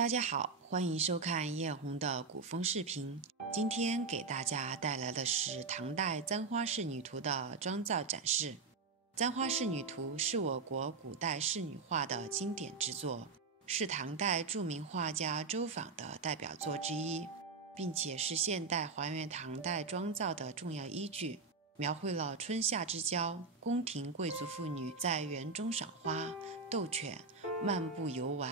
大家好，欢迎收看叶红的古风视频。今天给大家带来的是唐代簪花仕女图的妆造展示。簪花仕女图是我国古代仕女画的经典之作，是唐代著名画家周昉的代表作之一，并且是现代还原唐代妆造的重要依据，描绘了春夏之交，宫廷贵族妇女在园中赏花、斗犬、漫步游玩，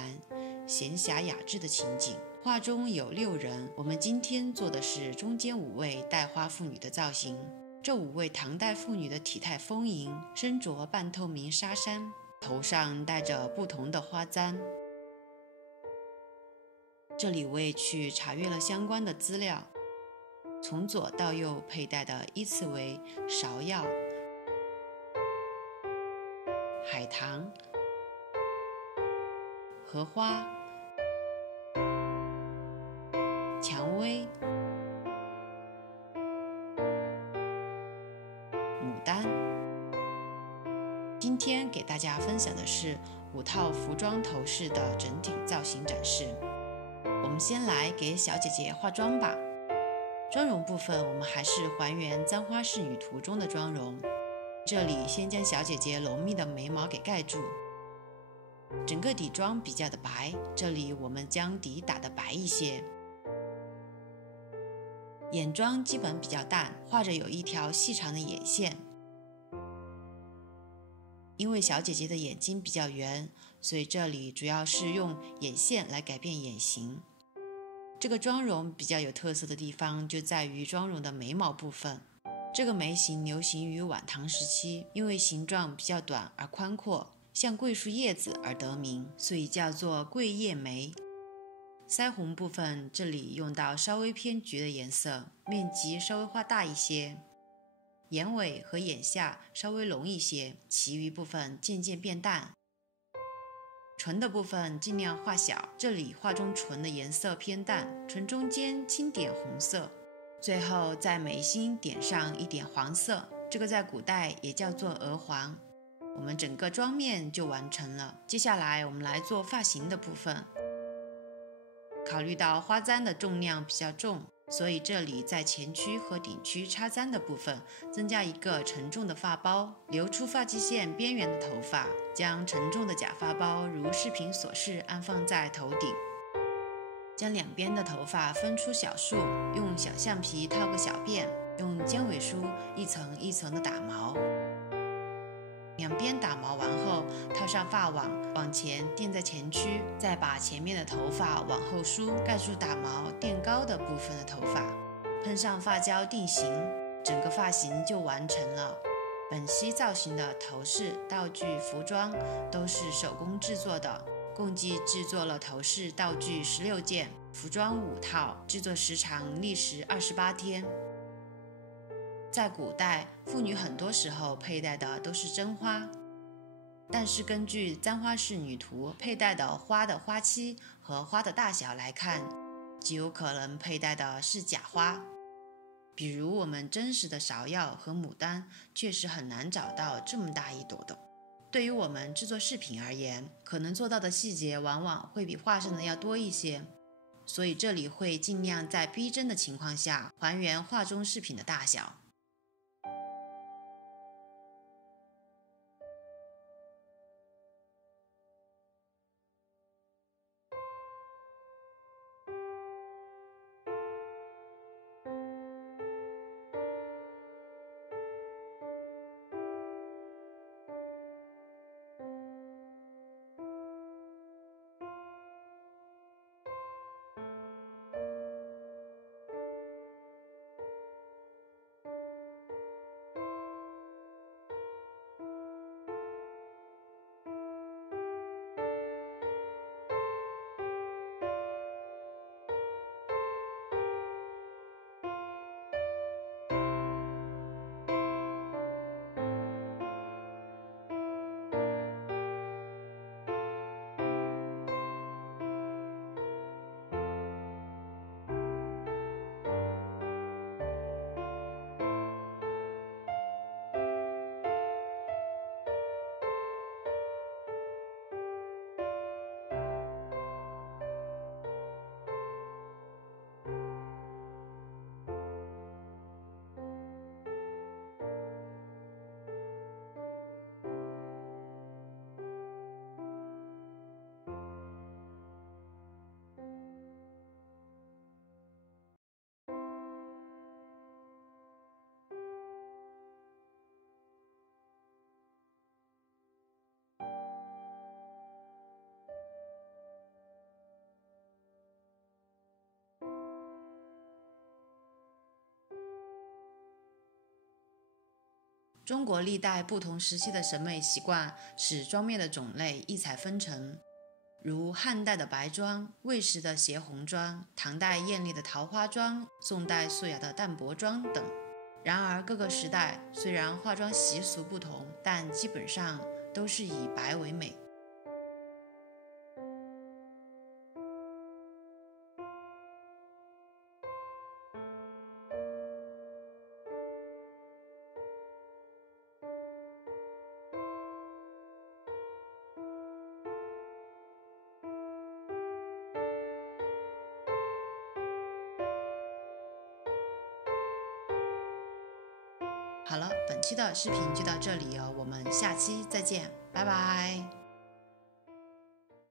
闲暇雅致的情景。画中有6人，我们今天做的是中间5位戴花妇女的造型。这5位唐代妇女的体态丰盈，身着半透明纱衫，头上戴着不同的花簪。这里我也去查阅了相关的资料，从左到右佩戴的依次为芍药、海棠、荷花、蔷薇、牡丹。今天给大家分享的是5套服装头饰的整体造型展示。我们先来给小姐姐化妆吧。妆容部分我们还是还原簪花仕女图中的妆容，这里先将小姐姐浓密的眉毛给盖住，整个底妆比较的白，这里我们将底打得白一些。眼妆基本比较淡，画着有一条细长的眼线。因为小姐姐的眼睛比较圆，所以这里主要是用眼线来改变眼型。这个妆容比较有特色的地方就在于妆容的眉毛部分。这个眉形流行于晚唐时期，因为形状比较短而宽阔，像桂树叶子而得名，所以叫做桂叶眉。腮红部分这里用到稍微偏橘的颜色，面积稍微画大一些，眼尾和眼下稍微浓一些，其余部分渐渐变淡。唇的部分尽量画小，这里画中唇的颜色偏淡，唇中间轻点红色，最后在眉心点上一点黄色，这个在古代也叫做鹅黄。我们整个妆面就完成了。接下来我们来做发型的部分。考虑到花簪的重量比较重，所以这里在前区和顶区插簪的部分增加一个沉重的发包，留出发际线边缘的头发，将沉重的假发包如视频所示安放在头顶，将两边的头发分出小束，用小橡皮套个小辫，用尖尾梳一层一层的打毛。两边打毛完后，套上发网，往前垫在前区，再把前面的头发往后梳，盖住打毛垫高的部分的头发，喷上发胶定型，整个发型就完成了。本期造型的头饰、道具、服装都是手工制作的，共计制作了头饰道具16件，服装5套，制作时长历时28天。在古代，妇女很多时候佩戴的都是真花，但是根据簪花仕女图佩戴的花的花期和花的大小来看，极有可能佩戴的是假花。比如我们真实的芍药和牡丹确实很难找到这么大一朵的。对于我们制作饰品而言，可能做到的细节往往会比画上的要多一些，所以这里会尽量在逼真的情况下还原画中饰品的大小。中国历代不同时期的审美习惯使妆面的种类异彩纷呈，如汉代的白妆、魏时的斜红妆、唐代艳丽的桃花妆、宋代素雅的淡泊妆等。然而各个时代虽然化妆习俗不同，但基本上都是以白为美。好了，本期的视频就到这里哦，我们下期再见，拜拜。